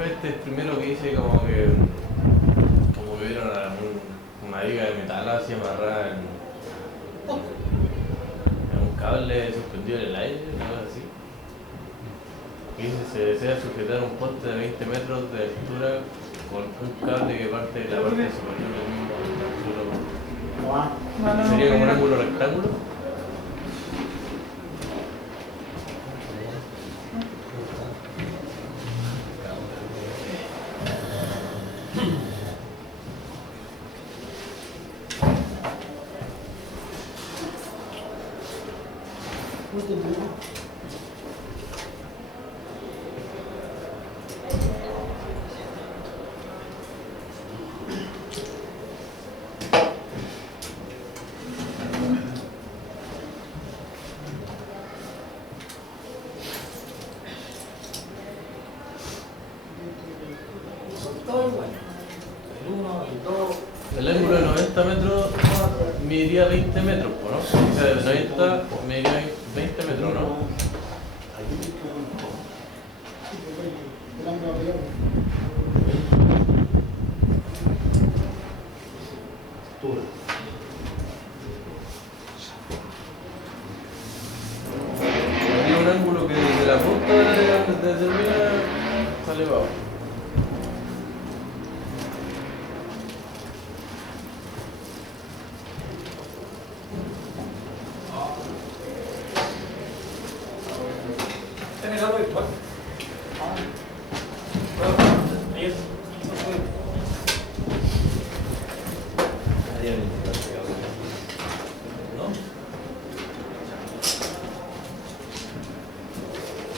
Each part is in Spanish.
profe, este es primero que dice como que vieron una viga de metal así amarrada en un cable suspendido en el aire, algo así. Que dice se desea sujetar un poste de 20 metros de altura con un cable que parte de la parte superior del mismo ángulo. ¿Sería como un ángulo rectángulo? El ángulo de 90 metros mediría 20 metros, ¿no? O sea, de 90 mediría 20 metros, ¿no? Hay un ángulo que desde la punta desde el sale abajo.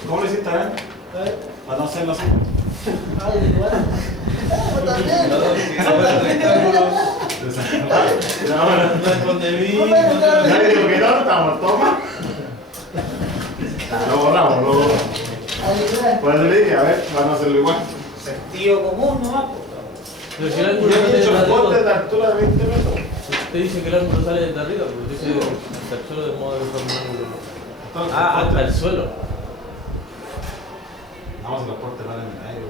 ¿Cómo lo hiciste, para no hacerlo así? Nadie dijo que no, estamos, toma. Lo borramos, lo borramos. Pues le dije, a ver, para no hacerlo igual. Sentido común nomás. Pero si el ángulo Yo he sale hecho desde corte de arriba, altura de 20 metros. usted dice que el ángulo sale desde arriba, pero dice hasta el suelo de modo que forma un ángulo. Hasta el suelo. No, si los cortes van en el aire.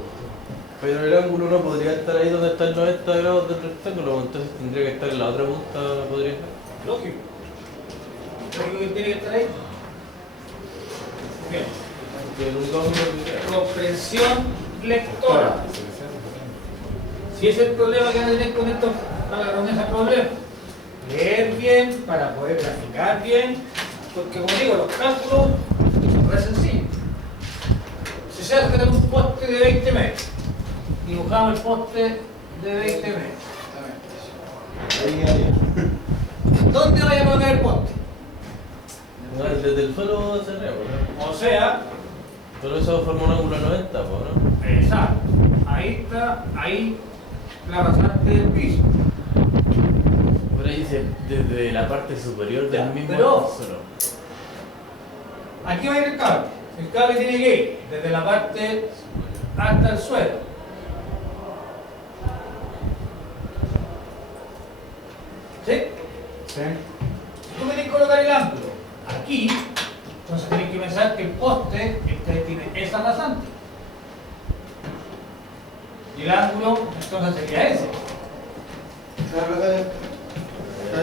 Pero el ángulo no podría estar ahí donde está el 90 grados del rectángulo, entonces tendría que estar en la otra punta, podría estar. Lógico. Lógico que tiene que estar ahí. Bien. Porque el único ángulo que Comprensión lectora. Si ese es el problema que van a tener con esto, con ese problema. Leer bien para poder graficar bien, porque como digo, los cálculos son re sencillos. Si se hace un poste de 20 metros, dibujamos el poste de 20 metros. ¿Dónde vaya a poner el poste? no, desde el suelo hacia arriba, ¿no? O sea, Pero eso forma un ángulo de 90, ¿no? exacto. Ahí está, ahí la rasante del piso. Pero ahí dice desde la parte superior del mismo pero- suelo. Aquí va a ir el cable. El cable tiene que ir desde la parte hasta el suelo. ¿Sí? Sí. Si tú querés colocar el ángulo aquí, entonces tienes que pensar que el poste tiene esa rasante. Y el ángulo, entonces sería ese.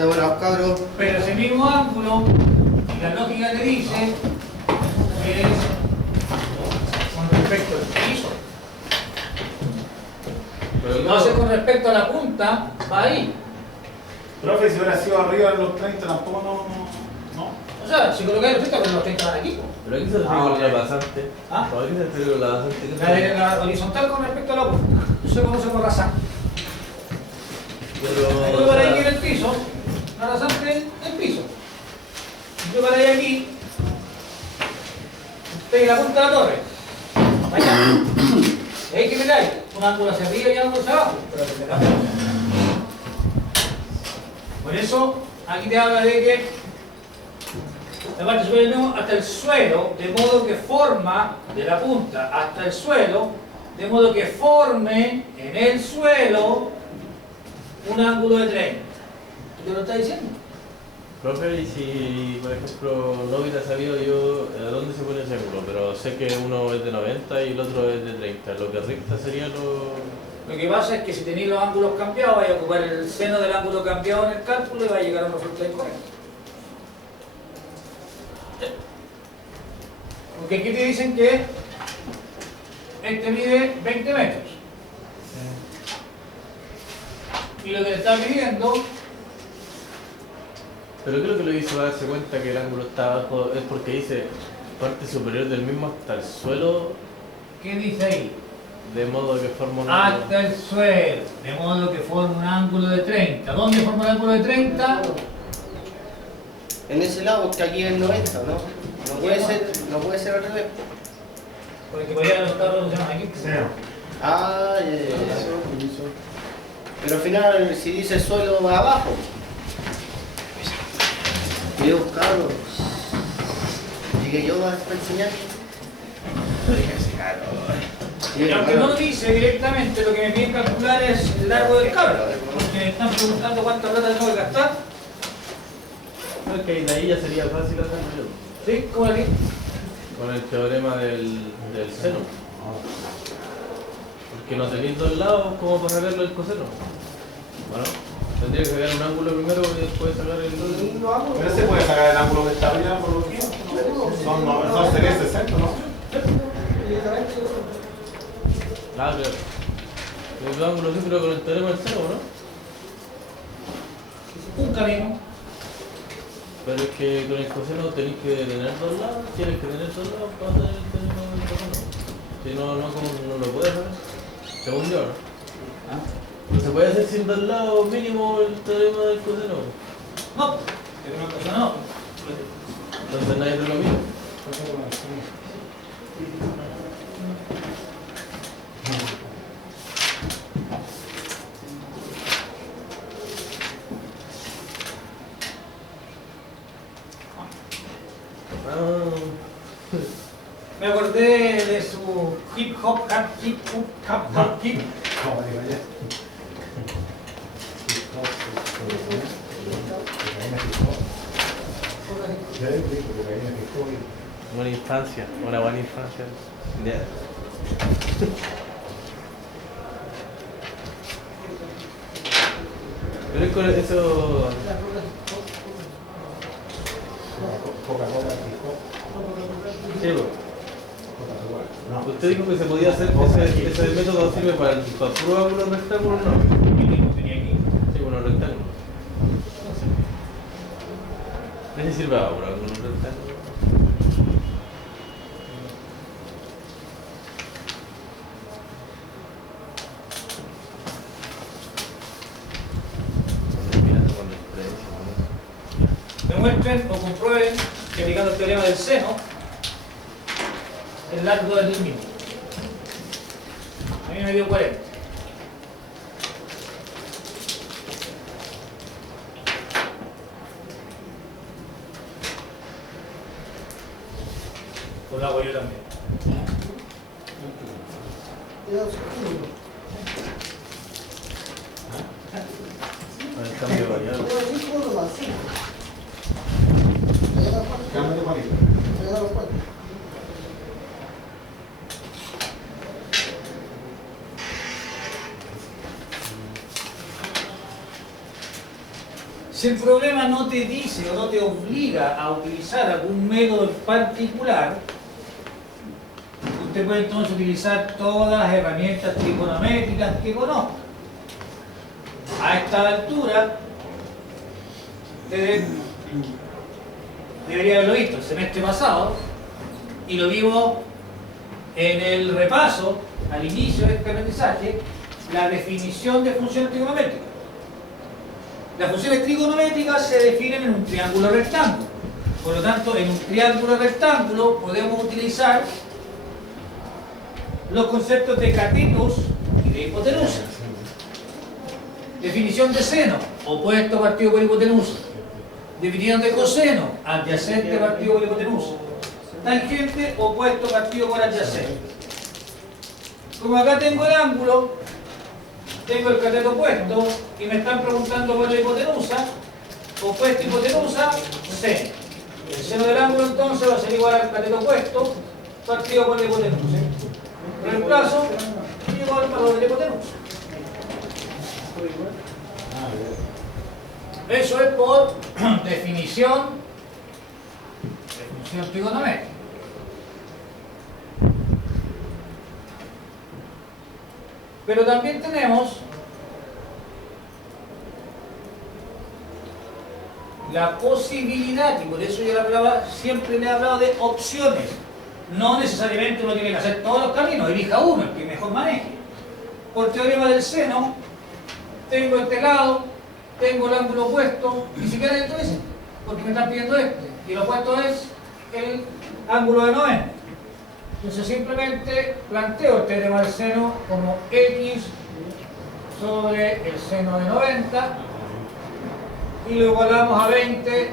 Buenos cabros. Pero ese mismo ángulo, y la lógica te dice que es con respecto al piso. Pero Entonces con respecto a la punta, va ahí. Profe, si hubiera sido arriba en los 30, tampoco no. O sea, si colocáis los 30, pero los 30 van aquí. Pero aquí se refiere con la pasante. ¿Ah? ¿Por qué se refiere con la pasante? La horizontal con respecto a la punta. Eso se conoce por rasante. Pero, Tú para ahí en el piso, la rasante en el piso. Yo para ahí aquí, usted la punta de la torre. Allá. Y ahí que miráis, un ángulo hacia arriba y un ángulo hacia abajo. Pero desde la punta. Por eso, aquí te habla de que la parte superior mismo hasta el suelo, de modo que forma de la punta hasta el suelo, de modo que forme en el suelo un ángulo de 30. ¿Tú te lo estás diciendo? Profe, y si por ejemplo no hubiera sabido yo a dónde se pone ese ángulo, pero sé que uno es de 90 y el otro es de 30, lo que recta sería Lo que pasa es que si tenéis los ángulos cambiados, vais a ocupar el seno del ángulo cambiado en el cálculo y va a llegar a un resultado incorrecto. Porque aquí te dicen que este mide 20 metros. Y lo que le están midiendo, Pero creo que lo hizo para darse cuenta que el ángulo está abajo, es porque dice parte superior del mismo hasta el suelo, ¿qué dice ahí? de modo que forma un ángulo. Hasta el suelo, de modo que forma un ángulo de 30. ¿Dónde forma el ángulo de 30? En ese lado, porque aquí es 90, ¿no? No puede ser al revés. Porque podría estar reduciendo aquí. Ah, eso. Pero al final, si dice suelo, va abajo. Dios, Carlos. Llegué yo a enseñar. Y aunque no lo dice directamente, lo que me piden calcular es el largo del cable. Porque me están preguntando cuánta plata tengo que gastar. Ok, de ahí ya sería fácil hacerlo yo. ¿Sí? ¿Cómo aquí? Con el teorema del seno. Porque no tenéis dos lados como para sacarlo del coseno. Bueno, tendría que sacar un ángulo primero y después sacar el otro. Pero se puede sacar el ángulo que está arriba por lo que son sería 60, ¿no? Claro, claro. El ángulo sí, pero con el teorema del seno, ¿no? Un camino. Pero es que con el coseno tenéis que tener dos lados, tienes que tener dos lados para hacer el teorema del coseno. Si no, no lo puedes hacer, según yo, ¿no? No se puede hacer sin dos lados mínimo el teorema del coseno. No, pero una cosa no. Entonces nadie te lo mira. Me acordé de su hip hop, hip. Buena infancia, una buena infancia. Ya. Pero es con eso. Sí, usted dijo que se podía hacer ese método sirve para puro ángulo rectángulo, ¿no? Tenía aquí. Sí, bueno, rectángulo. ¿Qué sirve para puro ángulo rectángulo? Demuestren o comprueben que aplicando el teorema del seno, el largo es el mismo. A mí me dio 40. Pues lo hago yo también. El cambio variado. Cámbiate, Juanito. Si el problema no te dice o no te obliga a utilizar algún método en particular, usted puede entonces utilizar todas las herramientas trigonométricas que conozca. A esta altura, debería haberlo visto el semestre pasado, y lo vimos en el repaso, al inicio de este aprendizaje, la definición de funciones trigonométricas. Las funciones trigonométricas se definen en un triángulo rectángulo. Por lo tanto, en un triángulo rectángulo podemos utilizar los conceptos de catetos y de hipotenusa. Definición de seno, opuesto partido por hipotenusa. Definición de coseno, adyacente partido por hipotenusa. Tangente, opuesto partido por adyacente. Como acá tengo el ángulo, tengo el cateto opuesto y me están preguntando por la hipotenusa, opuesto hipotenusa, seno. El seno del ángulo entonces va a ser igual al cateto opuesto partido por la hipotenusa. Reemplazo y igual al valor de la hipotenusa. Eso es por definición trigonométrica. Pero también tenemos la posibilidad, y por eso yo siempre le he hablado de opciones. No necesariamente uno tiene que hacer todos los caminos, elija uno, el que mejor maneje. Por teorema del seno, tengo este lado, tengo el ángulo opuesto, ni siquiera esto es, porque me están pidiendo este, y lo opuesto es el ángulo de 90. Entonces simplemente planteo el teorema del seno como x sobre el seno de 90 y lo igualamos a 20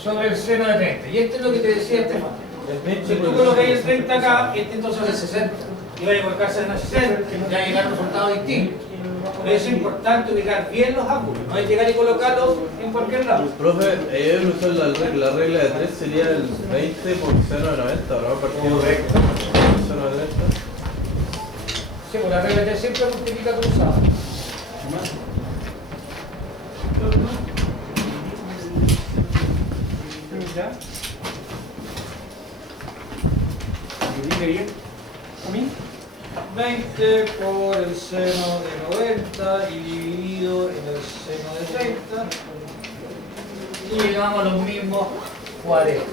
sobre el seno de 30. Y esto es lo que te decía Estefan. Si tú colocas el 30 acá, este entonces es el 60. Y va a colocarse en el 60, ya va a llegar a un resultado distinto. Por eso es importante ubicar bien los ángulos, no es llegar y colocarlos en cualquier lado. Profe, yo usé la regla de 3 sería el 20 por seno de 90, ¿no? Partido recto por seno de 30. Sí, pues la regla de 3 siempre multiplica cruzado. ¿Ya? ¿Divide bien? ¿A mí? 20 por el seno de 90 y dividido en el seno de 30 y llegamos a los mismos 40.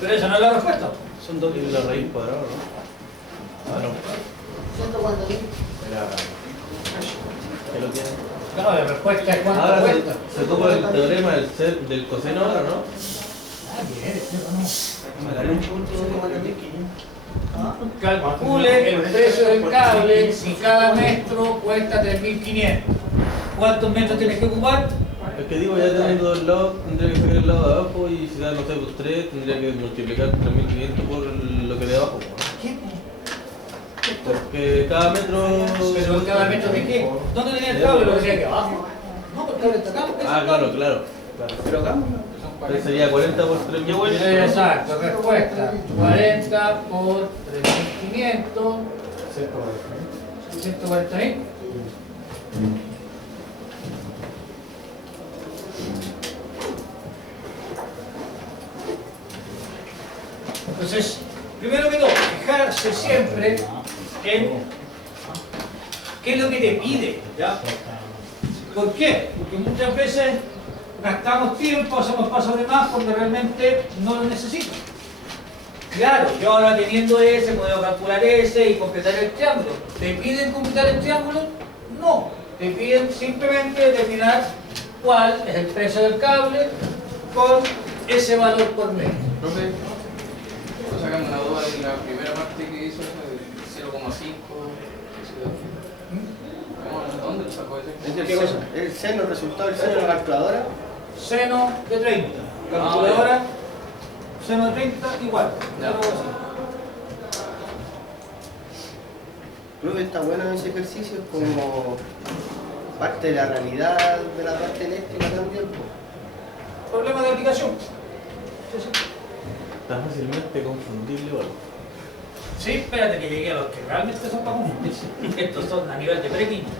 Pero esa no es la respuesta. Son 2 y la raíz cuadrada, ¿no? Ah, no. Era... ¿Qué lo tiene? Claro, la respuesta es cuánto Ahora cuesta. se ocupa el teorema del coseno ahora, ¿no? Ah, bien, no. Calcule el precio del cable si cada metro cuesta 3.500. ¿Cuántos metros tienes que ocupar? Es que digo, ya teniendo dos lados, tendría que sacar el lado de abajo y si da, no sé, pues 3, tendría que multiplicar 3.500 por lo que de abajo. ¿Qué? Porque cada metro... ¿Pero cada metro de qué? ¿Dónde tenía el cable? Lo que decía aquí abajo. No, pero el cable está acá. Ah, claro. Pero acá. Entonces sería 40 por 3.500. Exacto, respuesta. 40 por 3.500. 140.000. Entonces, primero que todo, fijarse siempre en qué es lo que te pide, ¿ya? ¿Por qué? Porque muchas veces gastamos tiempo, hacemos pasos de más cuando realmente no lo necesito. Claro, yo ahora teniendo ese, puedo calcular ese y completar el triángulo. ¿Te piden completar el triángulo? No. Te piden simplemente determinar cuál es el precio del cable con ese valor por metro. Profe, no sacamos una duda de la primera parte que hizo, de 0,5. ¿Dónde lo sacó ese? ¿Qué cosa? El seno, el resultado del seno de la calculadora. Seno de 30. Calculadora, seno de 30 igual. Ya. Creo que está bueno ese ejercicio, es como parte de la realidad de la parte eléctrica también. Problema de aplicación. Sí, sí. Está fácilmente confundible, ¿vale? Sí, espérate que llegue a los que realmente son para confundir. Estos son a nivel de pre-quinto.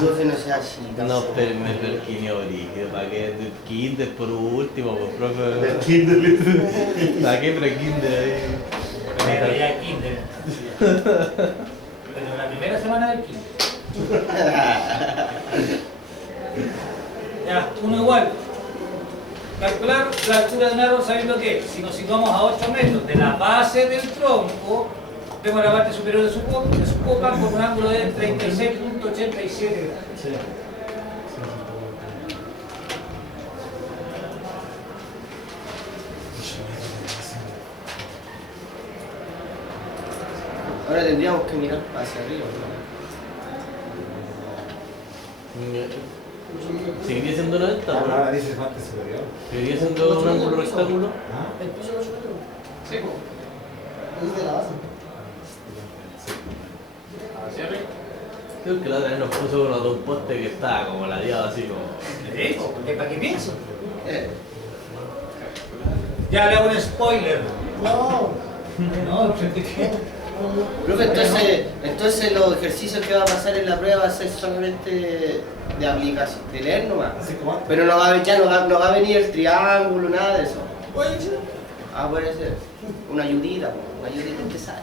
Profe, no sea así. No, pero me perquine origen, ¿para qué? Del kinder por último, pues, profe. Del kinder. ¿Para qué pre-kinder ahí? Pero ya el kinder. Pero la primera semana del kinder. Ya, uno igual. Calcular la altura de un árbol sabiendo que si nos situamos a 8 metros de la base del tronco, vemos la parte superior de su copa con un ángulo de 36.87 grados. Ahora tendríamos que mirar hacia arriba. ¿Seguiría siendo 90? Ah, dice parte superior. ¿Seguiría siendo un ángulo rectángulo? Ah, Sí, es de la base. Creo que la otra vez nos puso uno de un poste que estaba como ladeado así como. ¿Para qué pienso? Eh, Ya le hago un spoiler. No. No, ¿qué? Profe, entonces los ejercicios que va a pasar en la prueba va a ser solamente de aplicación, de leer nomás. Así como Pero no va, no va a venir el triángulo, nada de eso. Puede ser. Ah, puede ser. Una ayudita, una ayudita que sale.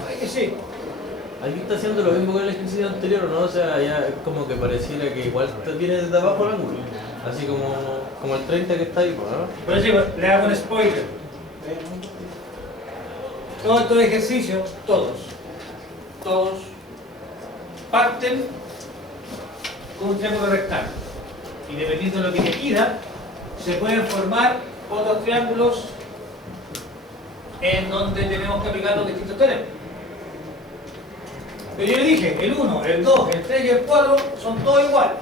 Puede que sí. Aquí está haciendo lo mismo que el ejercicio anterior, ¿no? O sea, ya es como que pareciera que igual te viene desde abajo el ángulo. Así como el 30 que está ahí, pues, ¿no? Por eso le hago un spoiler. Todos estos ejercicios, todos parten con un triángulo rectángulo. Y dependiendo de lo que te pida, se pueden formar otros triángulos en donde tenemos que aplicar los distintos teoremas. Pero yo le dije, el 1, el 2, el 3 y el 4 son todos iguales.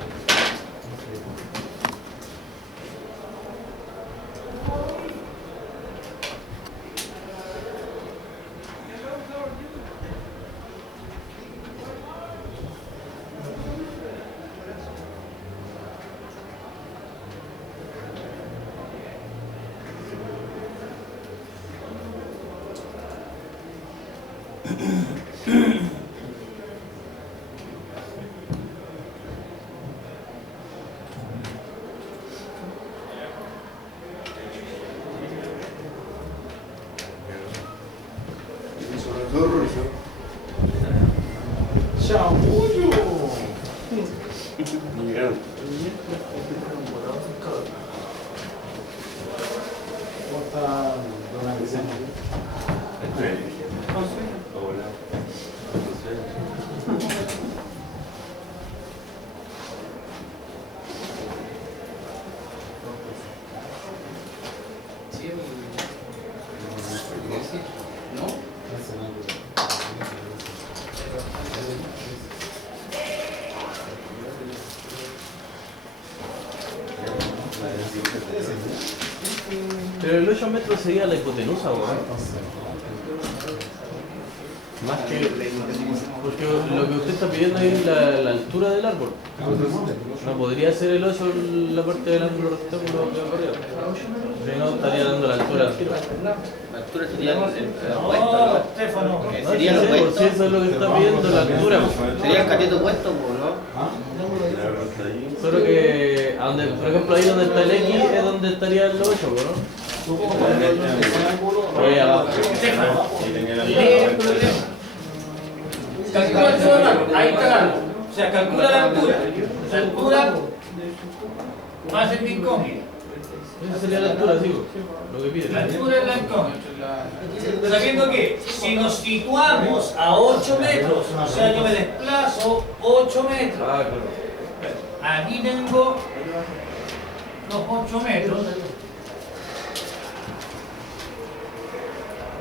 ¡Chamullo! ¿Cómo está don Alexander? Sí, ¿no? Pero el 8 metros sería la hipotenusa, weón. Más que. Porque lo que usted está pidiendo es la altura del árbol. No podría ser el 8 la parte del ángulo rectángulo que va para arriba. Si no, estaría dando la altura al tiro. La altura sería el No, opuesto, Stefano. ¿no? No, Sería sí lo sé, por si opuesto. eso es lo que está pidiendo, la altura. Sería el cateto opuesto, ¿no? Solo que, a donde, por ejemplo, ahí donde está el X es donde estaría el 8, ¿no? Ahí abajo. Stefano, lee el problema. Calcula todo el árbol, ahí está el árbol. O sea, calcula la altura. La altura más el incógnito. Esa sería la altura, sí, lo que pide. La altura es la incógnita. Sabiendo que si nos situamos a 8 metros, o sea, yo me desplazo 8 metros. Ah, claro. Aquí tengo los 8 metros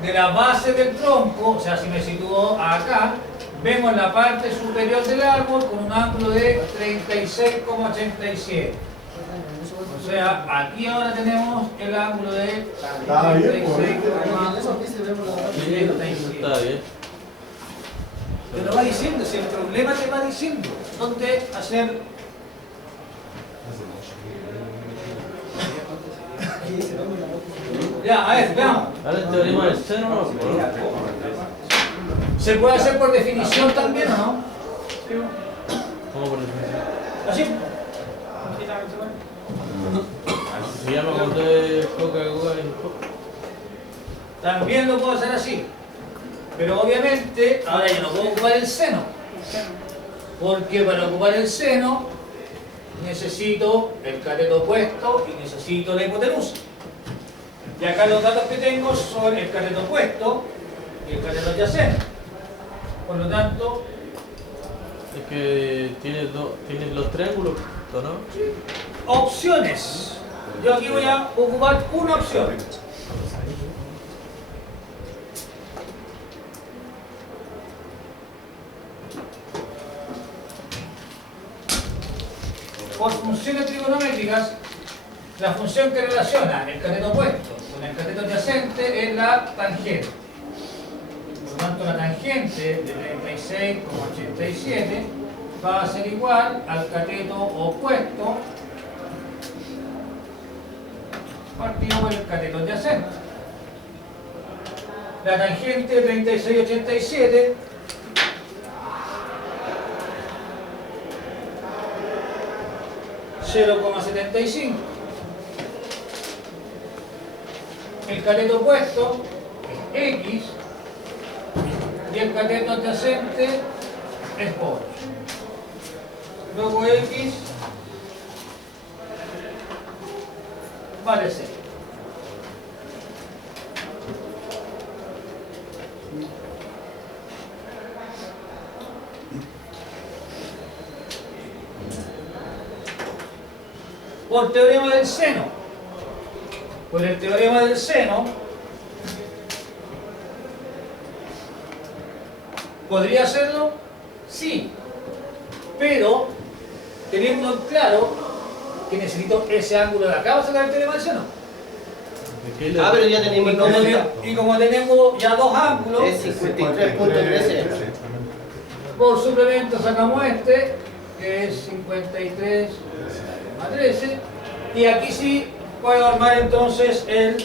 de la base del tronco, o sea, si me sitúo acá, vemos la parte superior del árbol con un ángulo de 36,87. O sea, aquí ahora tenemos el ángulo de Está bien, pues. 36,87. Está bien. Te lo va diciendo, si el problema te va diciendo dónde hacer. Ya, a ver, veamos. Ahora el teorema del seno, ¿no? ¿Se puede hacer por definición también o no? ¿Cómo por definición? ¿Así? Se llama cuando es Coca-Cola en Coca. También lo puedo hacer así. Pero obviamente, ahora yo no puedo ocupar el seno. Porque para ocupar el seno necesito el cateto opuesto y necesito la hipotenusa. Y acá los datos que tengo son el cateto opuesto y el cateto adyacente. Por lo tanto, Es que tienes los triángulos, ¿no? opciones. Yo aquí voy a ocupar una opción. Por funciones trigonométricas, la función que relaciona el cateto opuesto con el cateto adyacente es la tangente. Por lo tanto, la tangente de 36,87 va a ser igual al cateto opuesto partido por el cateto adyacente. La tangente de 3687 0,75. El cateto opuesto es X y el cateto adyacente es 8. Luego X vale 6. Por teorema del seno. Por el teorema del seno, ¿podría hacerlo? Sí, pero teniendo claro que necesito ese ángulo de acá para sacar el teorema del seno. Ah, pero ya tenemos Y como tenemos ya dos ángulos, es 53.13. por suplemento sacamos este, que es 53,13, y aquí sí puedo armar entonces el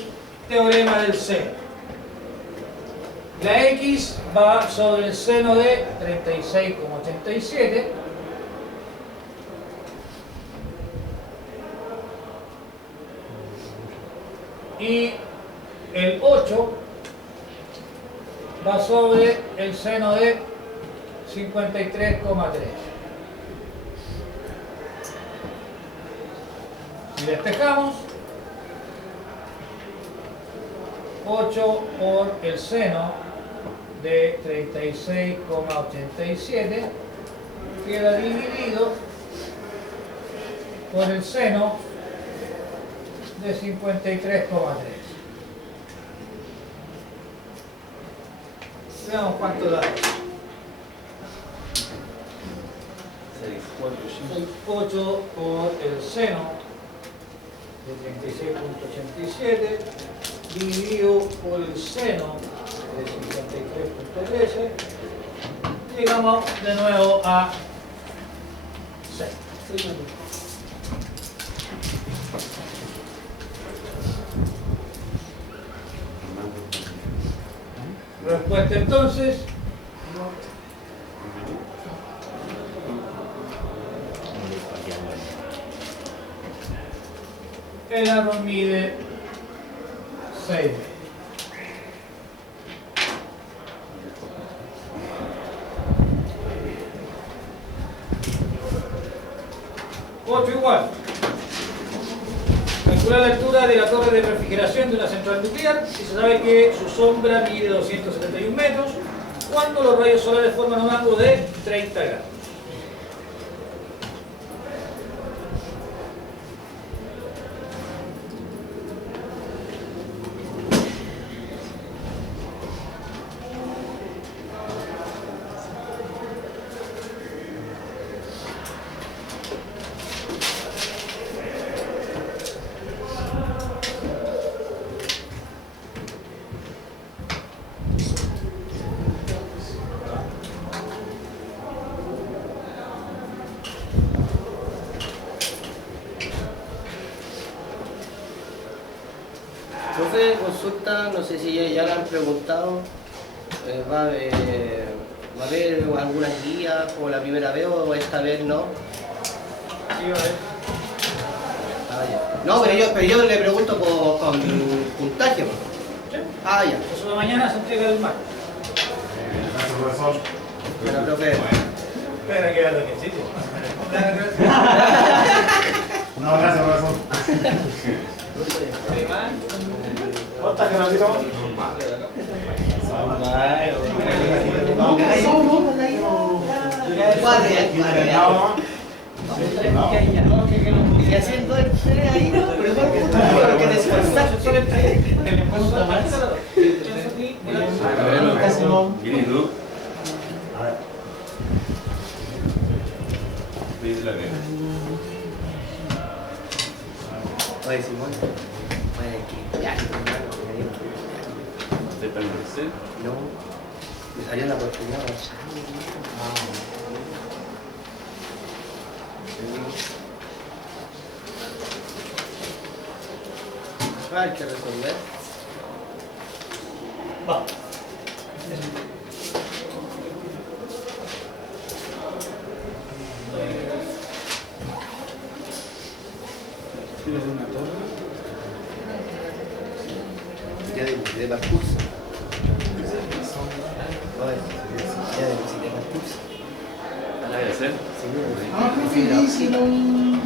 teorema del seno. La X va sobre el seno de 36,87. Y el 8 va sobre el seno de 53,3. Si despejamos, 8 por el seno de 36,87 queda dividido por el seno de 53,3. Veamos cuánto da. 8 por el seno de 36,87 dividido por el seno de 53,13, llegamos de nuevo a 6. Respuesta entonces. El árbol mide 6. Otro igual. Calcular la altura de la torre de refrigeración de una central nuclear y se sabe que su sombra mide 271 metros cuando los rayos solares forman un ángulo de 30 grados. Profe, consulta, no sé si ya le han preguntado, va a haber algunas guías como la primera vez o esta vez no. Sí, a ver. Ah, ya. No, pero yo le pregunto con puntaje. ¿Sí? Ah, ya. Eso de mañana se entrega el martes. Gracias, profesor. Bueno, profe. Espera que lo que sí. No, gracias, profesor. ¿Cuántas granitos? Y haciendo el ahí, pero porque te esforzaste. Oye, Simón, vaya que ya, hermano, ¿De permanecer? no, me salió la oportunidad. Hay que resolver. Va. ¿Quieres una torre? Ya de más curso. Ay, ya de más curso. ¿La voy a hacer? Ah, creo que ya hicieron.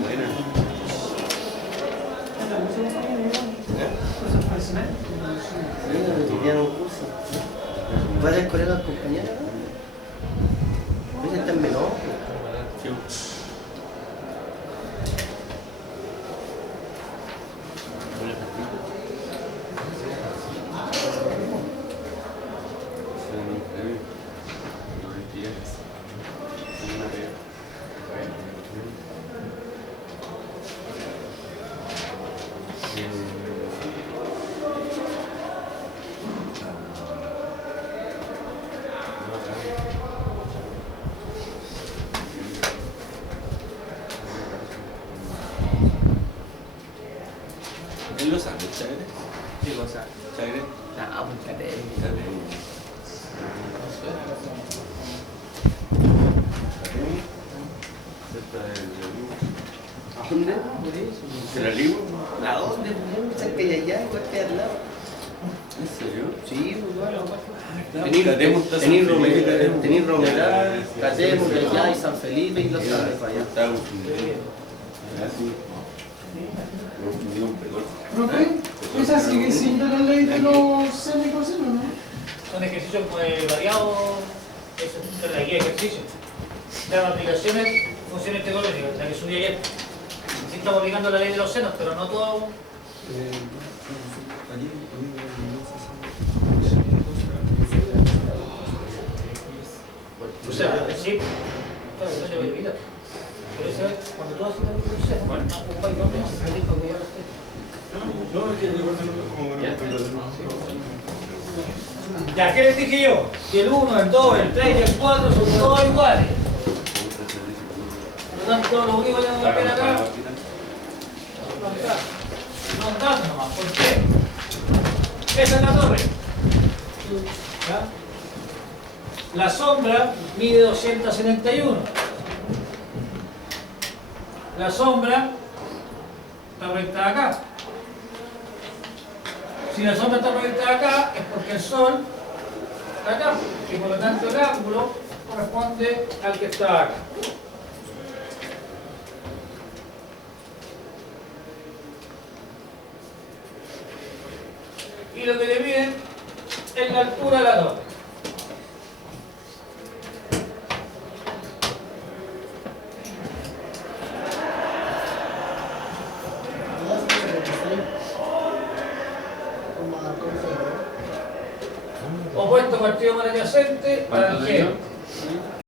Buena. Sí, ya un curso. ¿Vas a escoger a las compañeras? ¿Ves está en menor? ¿Él lo sabe, Chagre? ¿Qué cosa? ¿Chagre? Ah, pues cadena. ¿A dónde? ¿Se la ligo? ¿A dónde? Cerca de allá, igual que al lado. ¿En serio? Sí, pues bueno. Catemos, Tenís Romeral, Catemos, de allá y San Felipe y los Andes para allá. Está confundido. Así. Me confundí con Pregol. ¿Profe? ¿Esa sigue siendo la ley de los semicocinos, no? Son ejercicios variados, eso es la guía de ejercicios. Las aplicaciones, funciones tecnológicas, la que subí ayer. Sí estamos aplicando la ley de los senos, pero no todo. O sea, sí, claro, no se va a olvidar. Pero eso es cuando tú haces la ley de los senos, un país donde se dijo que ya lo esté. Ya, ¿qué les dije yo? Que el 1, el 2, el 3 y el 4 son todos iguales. Por lo tanto, lo único que tengo que hacer acá no datos nomás. ¿Por qué? Esa es la torre. ¿Ya? La sombra mide 271. La sombra está proyectada acá. Si la sombra está proyectada acá, es porque el sol está acá. Y por lo tanto el ángulo corresponde al que está acá. Y lo que le miden es la altura de la torre. Opuesto partido por adyacente, ¿Cuánto tangente. dio?